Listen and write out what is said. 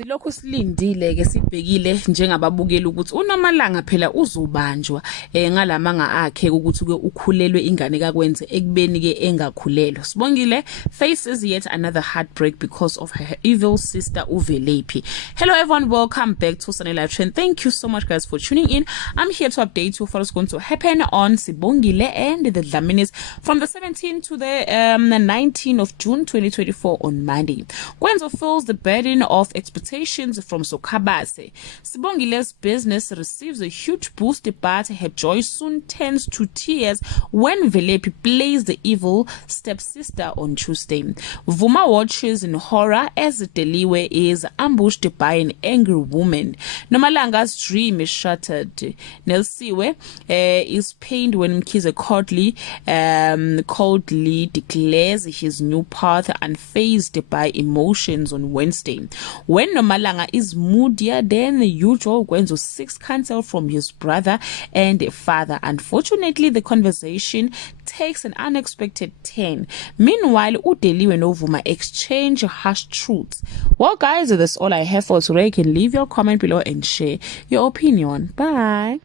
Silokhu silindile ke sibhekile njengababukeli ukuthi uNomalanga phela uzobanjwa ngalamanga akhe ukuthi ke ukhulelwe ingane kakwenze ekubeni ke engakhulelwa. Sibongile faces yet another heartbreak because of her evil sister uVelephi. Hello everyone, welcome back to Sanela Trend. Thank you so much guys for tuning in. I'm here to update you for what's going to happen on Sibongile and the Dlaminis from the 17th to the 19th of June 2024 on Monday. Kwenzo feels the burden of expectations from Sokhabase. Sibongile's business receives a huge boost, but her joy soon turns to tears when Velephi plays the evil stepsister on Tuesday. Vuma watches in horror as Deliwe is ambushed by an angry woman. Nomalanga's dream is shattered. Nelsiwe is pained when Mkhize coldly declares his new path unfazed by emotions on Wednesday. When Nomalanga is moodier than the usual, Kwenzo seeks counsel from his brother and father. Unfortunately, the conversation takes an unexpected turn. Meanwhile, Udeliwe and Ovuma exchange harsh truths. Well, guys, that's all I have for today. You can leave your comment below and share your opinion. Bye.